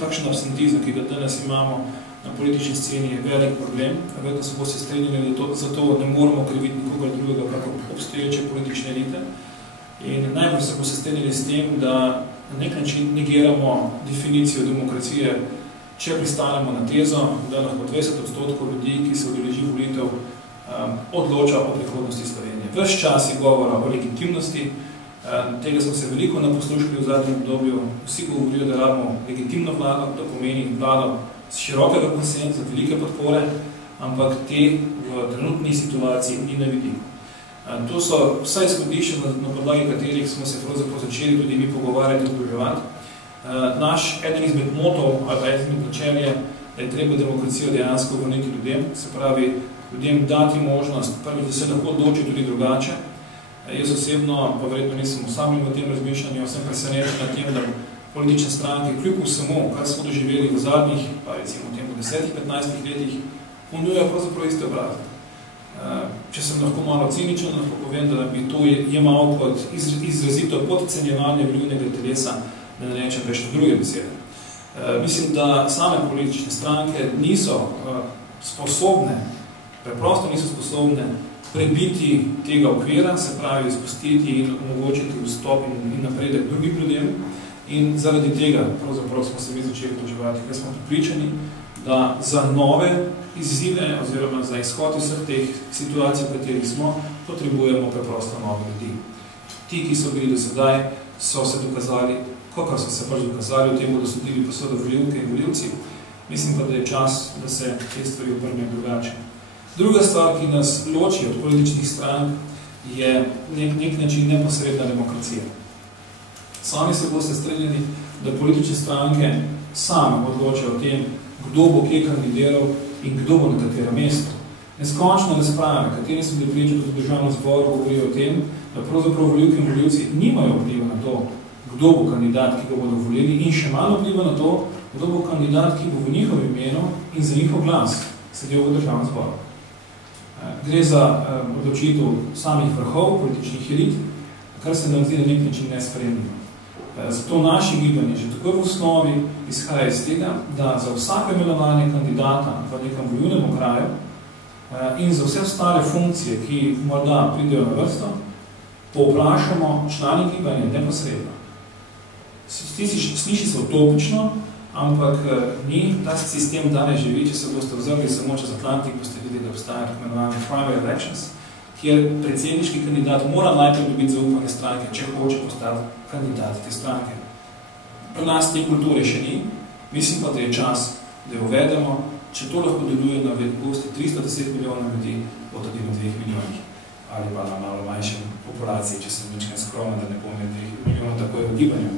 Takšen absentizem, ki ga danes imamo na politični sceni, je velik problem. Vedno se boste strenjali, da zato ne moramo kriviti nikogar drugega, kako obstoječe politične elite. In najbolj se boste strenjali s tem, da na nek način negiramo definicijo demokracije, če pristanemo na tezo, da lahko 20% ljudi, ki se udeleži volitev, odloča o prihodnosti Slovenije. Ves čas je govora o legitimnosti, tega smo se veliko naposlušali v zadnjem obdobju. Vsi govorijo, da rabimo legitimno vlado, to pomeni vlado s širokega konsenza, velike podpore, ampak te v trenutni situaciji ni na vidiku. To so vsaj izhodišča, na podlagi katerih smo se pravzaprav začeli tudi mi pogovarjati in združevati. Eden izmed motov ali pa eden izmed načel je, da je treba demokracijo dejansko vrniti ljudem, se pravi ljudem dati možnost, prvi, da se lahko odloči tudi drugače. Jaz osebno, pa verjetno nisem osamljen v tem razmišljanju, sem presenečen na tem, da politične stranke, kljub vsemu, kar smo doživeli v zadnjih, pa recimo v tem 10-15 letih, ponujajo pravzaprav iste obraze. Če sem lahko malo ciničen, lahko povem, da bi to jemal kot izrazito podcenjevanje volilnega telesa, da ne rečem več druge besede. Mislim, da same politične stranke niso sposobne, preprosto niso sposobne prebiti tega okvira, se pravi izpustiti in omogočiti vstop in napredek drugim ljudem. In zaradi tega pravzaprav smo se mi začeli doživati, ker smo pripričani, da za nove izzive oziroma za izhod vseh teh situacij, v katerih smo, potrebujemo preprosto nove ljudi. Ti, ki so bili do sedaj, so se dokazali, kakor so se pač dokazali, v tem bodo sodili posode volivke in volivci. Mislim pa, da je čas, da se te stvari obrnejo drugače. Druga stvar, ki nas loči od političnih strank, je nek način neposredna demokracija. Sami se boste strinjali, da politične stranke same odločajo o tem, kdo bo kje kandidiral in kdo bo na katero mesto. Neskončno razprave, kateri so bili priča tudi v državnem zboru, govorijo o tem, da pravzaprav volivke in volivci nimajo vpliva na to, kdo bo kandidat, ki ga bodo volili, in še malo vpliva na to, kdo bo kandidat, ki bo v njihovem imenu in za njihov glas sedel v državnem zboru. Gre za odločitev samih vrhov političnih elit, kar se nam zdi na nek način nesprejemljivo. Zato naše gibanje že tako v osnovi izhaja iz tega, da za vsako imenovanje kandidata v nekem volilnem okraju in za vse ostale funkcije, ki morda pridejo na vrsto, povprašamo člani gibanja neposredno. Sliši se utopično, ampak ni ta sistem danes živi, če se boste vzrli samo čez Atlantik, boste videli, da obstaja tako imenovane primary elections, kjer predsedniški kandidat mora najprej dobiti zaupanje stranke, če hoče postati kandidat te stranke. Pri nas te kulture še ni, mislim pa, da je čas, da jo uvedemo, če to lahko deluje na velikosti 310 milijonov ljudi, bo tudi na 2 milijonih, ali pa na malo manjšem populaciji, če sem nekaj skromna, da ne pomeni 2 milijonov takoj v gibanju.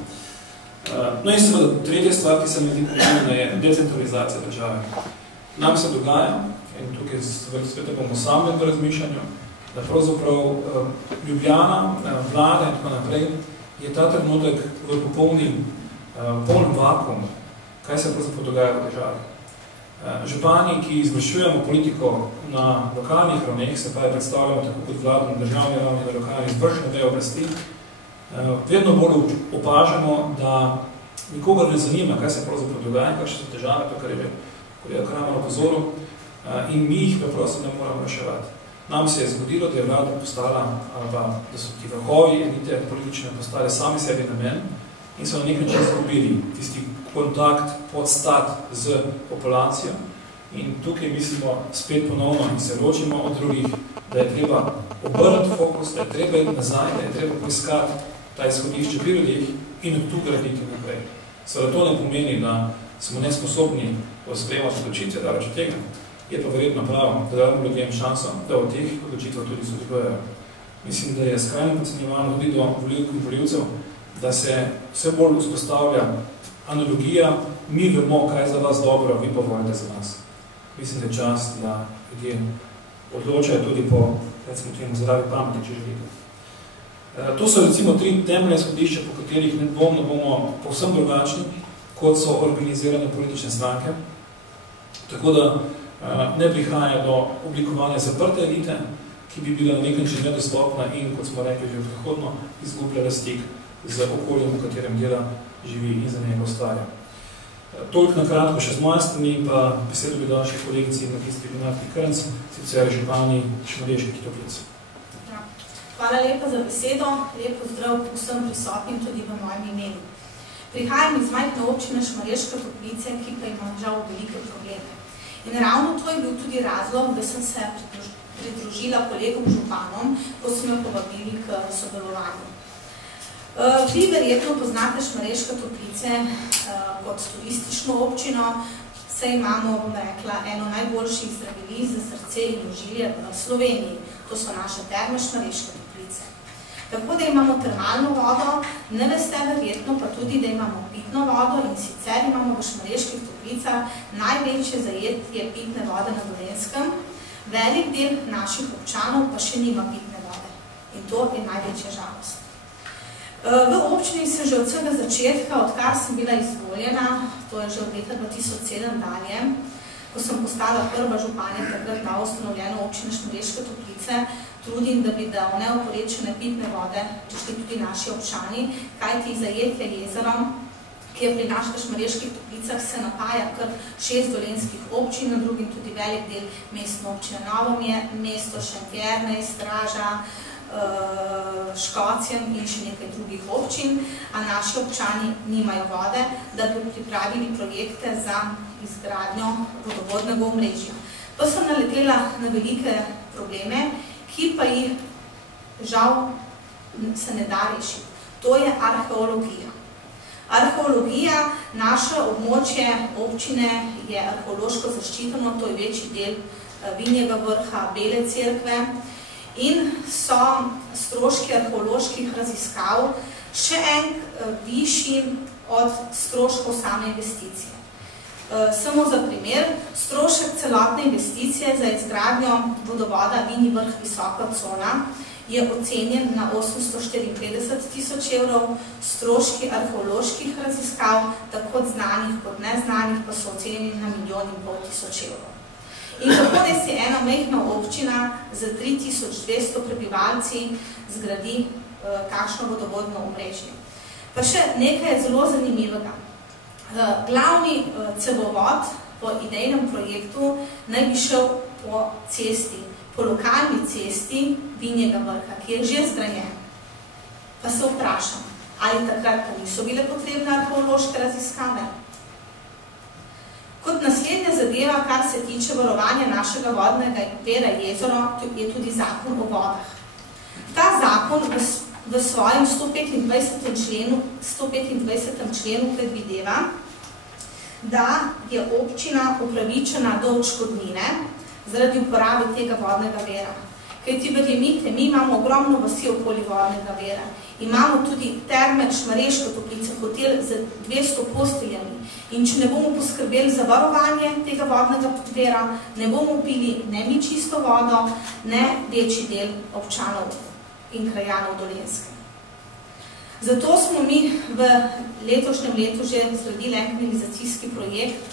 No in seveda, tretja stvar, ki se mi zdi pomembna, je decentralizacija države. Nam se dogaja, in tukaj sveta bomo samljen v razmišljanju, da pravzaprav Ljubljana, vlade in tako naprej, je ta trenutek v polnem vakuumu, kaj se pravzaprav dogaja v državi. Župani, ki izvršujemo politiko na lokalnih ravneh, se pa predstavljamo tako kot vlado na državni ravni, na lokalni izvršne veje oblasti, vedno bolj opažamo, da nikogar ne zanima, kaj se pravzaprav dogaja, kakšne so težave, to, kar je kolega Kramer opozoril, in mi jih preprosto ne moramo reševati. Nam se je zgodilo, da je vlada postala, ali pa da so ti vrhovi elite politične postale sami sebi namen in so na nek način izgubili tisti kontakt, podstat z populacijo. In tukaj mislimo spet ponovno in se ločimo od drugih, da je treba obrniti fokus, da je treba iti nazaj, da je treba poiskati ta izhodišče pri ljudeh in od tu graditi naprej. Seveda to ne pomeni, da smo nesposobni sprejemati odločitve, daleč od tega. Je pa verjetno pravo, da dajemo ljudem šanso, da od teh odločitvah tudi sodelujejo. Mislim, da je skrajno podcenjevano tudi do volivk in volivcev, da se vse bolj vzpostavlja analogija, mi vemo, kaj je za vas dobro, vi pa volite za nas. Mislim, da je čas, da ljudje odločajo tudi po, recimo temu, zdravi pameti, če želite. To so recimo 3 temeljne izhodišča, po katerih nedvomno bomo povsem drugačni, kot so organizirane politične stranke. Tako da ne prihaja do oblikovanja zaprte elite, ki bi bila na nek način nedostopna in, kot smo rekli že prihodno, izgubljala stik z okoljem, v katerem dela živi in za njega ustvarja. Toliko na kratko še z moje strani, pa besedo bi dal še kolegici magistri Renati Krnc, sicer župani Šmarjeških Toplic. Hvala lepa za besedo, lep pozdrav vsem prisotnim tudi v mojem imenu. Prihajam iz majhne občine Šmarješke Toplice, ki pa ima žal velike probleme. In ravno to je bil tudi razlog, da sem se pridružila kolegom županom, ko so me povabili k sodelovanju. Vi verjetno poznate Šmarješke Toplice kot turistično občino, saj imamo, bom rekla, eno najboljših zdravili za srce in ožilje v Sloveniji. To so naše terme Šmarješke Toplice. Tako da imamo termalno vodo, ne veste verjetno pa tudi, da imamo pitno vodo in sicer imamo v Šmarjeških Toplicah največje zajetje pitne vode na Dolenjskem. Velik del naših občanov pa še nima pitne vode in to je največja žalost. V občini sem že od vsega začetka, odkar sem bila izvoljena, to je že od leta 2007 dalje, ko sem postala prva županja takrat na ustanovljeno občine Šmarješke Toplice, trudim, da bi do neoporečene pitne vode prišli tudi naši občani, kajti zajetje jezerom, ki je pri naših Šmarjeških Toplicah, se napaja kar 6 dolenjskih občin, na drugim tudi velik del mestne občine Novo mesto, Šentjerne, Straža, Škocjan in še nekaj drugih občin, a naši občani nimajo vode, da bi pripravili projekte za izgradnjo vodovodnega omrežja. Pa sem naletela na velike probleme, ki pa jih žal se ne da rešiti. To je arheologija. Arheologija, naše območje občine je arheološko zaščiteno, to je večji del Vinjega vrha, Bele cerkve, in so stroški arheoloških raziskav še en višji od stroškov same investicije. Samo za primer, strošek celotne investicije za izgradnjo vodovoda Vinji vrh Visoka Cona je ocenjen na 854.000 evrov, stroški arheoloških raziskav, tako znanih kot neznanih, pa so ocenjeni na 1,5 evrov. In kako da si ena majhna občina z 3200 prebivalci zgradi kakšno vodovodno omrežje. Pa še nekaj je zelo zanimivega. Glavni cevovod po idejnem projektu naj bi šel po cesti, po lokalni cesti Vinjega vrha, ki je že zgrajen. Pa se vprašam, ali takrat pa niso bile potrebne arheološke raziskave? Kot naslednja zadeva, kar se tiče varovanja našega vodnega vira jezero, je tudi zakon o vodah. Ta zakon v svojem 125. členu predvideva, da je občina upravičena do odškodnine zaradi uporabe tega vodnega vira. Kajti verjemite, mi imamo ogromno vasi okoli vodnega vira. Imamo tudi terme Šmarješke Toplice, hotel z 200 posteljami. In če ne bomo poskrbeli za varovanje tega vodnega vira, ne bomo pili ne mi čisto vodo, ne večji del občanov in krajanov Dolenjske. Zato smo mi v letošnjem letu že zgradili en kanalizacijski projekt,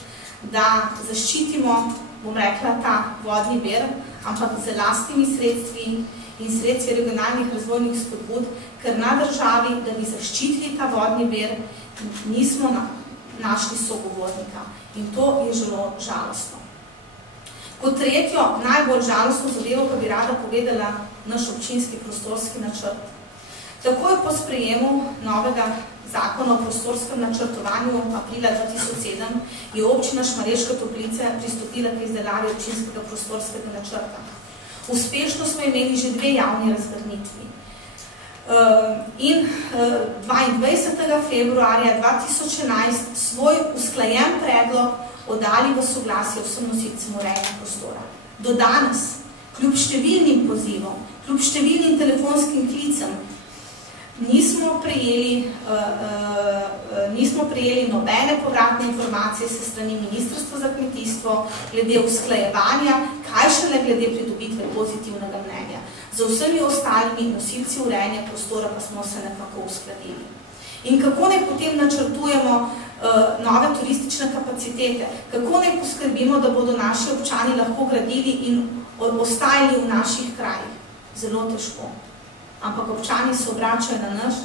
da zaščitimo, bom rekla, ta vodni vir, ampak z lastnimi sredstvi in sredstvi regionalnih razvojnih spodbud, ker na državi, da bi zaščitili ta vodni vir, nismo našli sogovornika. In to je zelo žalostno. Kot tretjo, najbolj žalostno zadevo pa bi rada povedala naš občinski prostorski načrt. Takoj po sprejemu novega zakona o prostorskem načrtovanju aprila 2007 je občina Šmarješke Toplice pristopila k izdelavi občinskega prostorskega načrta. Uspešno smo imeli že 2 javni razgrnitvi. In 22. februarja 2011 svoj usklajen predlog oddali v soglasje vsem nosilcem urejanja prostora. Do danes, kljub številnim pozivom, kljub številnim telefonskim klicem, nismo prejeli nobene povratne informacije se strani Ministrstva za kmetijstvo glede usklajevanja, kaj šele glede pridobitve pozitivnega mnenja. Za vsemi ostalimi nosilci urejanja prostora pa smo se nekako uskladili. In kako naj potem načrtujemo nove turistične kapacitete? Kako naj poskrbimo, da bodo naši občani lahko gradili in ostajali v naših krajih? Zelo težko. Ampak občani se obračajo na nas,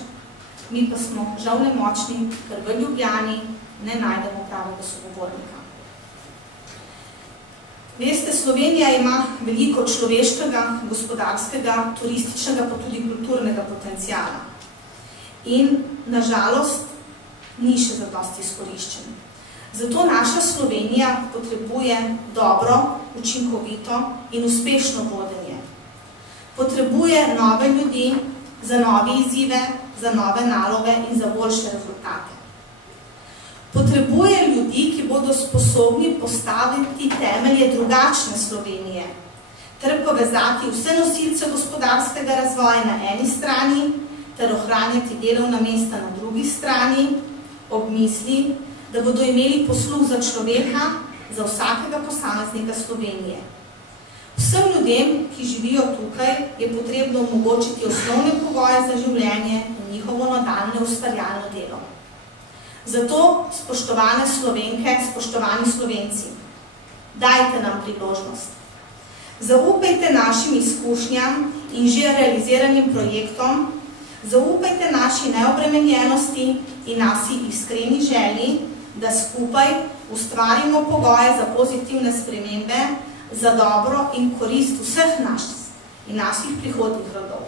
mi pa smo žal nemočni, ker v Ljubljani ne najdemo pravega sogovornika. Veste, Slovenija ima veliko človeškega, gospodarskega, turističnega, pa tudi kulturnega potenciala. In, nažalost, ni še zadosti izkoriščen. Zato naša Slovenija potrebuje dobro, učinkovito in uspešno vodenje. Potrebuje nove ljudi za nove izzive, za nove naloge in za boljše rezultate. Potrebuje ljudi, ki bodo sposobni postaviti temelje drugačne Slovenije, ter povezati vse nosilce gospodarskega razvoja na eni strani, ter ohranjati delovna mesta na drugi strani, ob misli, da bodo imeli posluh za človeka, za vsakega posameznika Slovenije. Vsem ljudem, ki živijo tukaj, je potrebno omogočiti osnovne pogoje za življenje in njihovo nadaljnje ustvarjalno delo. Zato, spoštovane Slovenke, spoštovani Slovenci, dajte nam priložnost. Zaupajte našim izkušnjam in že realiziranim projektom, zaupajte naši neobremenjenosti in nasi iskreni želji, da skupaj ustvarimo pogoje za pozitivne spremembe, za dobro in korist vseh nas in naših prihodnjih rodov.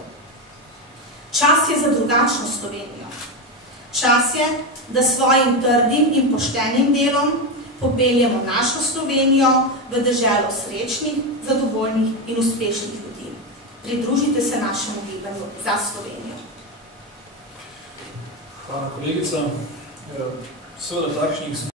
Čas je za drugačno Slovenijo. Čas je, da svojim trdim in poštenim delom popeljemo našo Slovenijo v deželo srečnih, zadovoljnih in uspešnih ljudi. Pridružite se našemu gibanju za Slovenijo. Hvala, kolegica. Seveda takšnih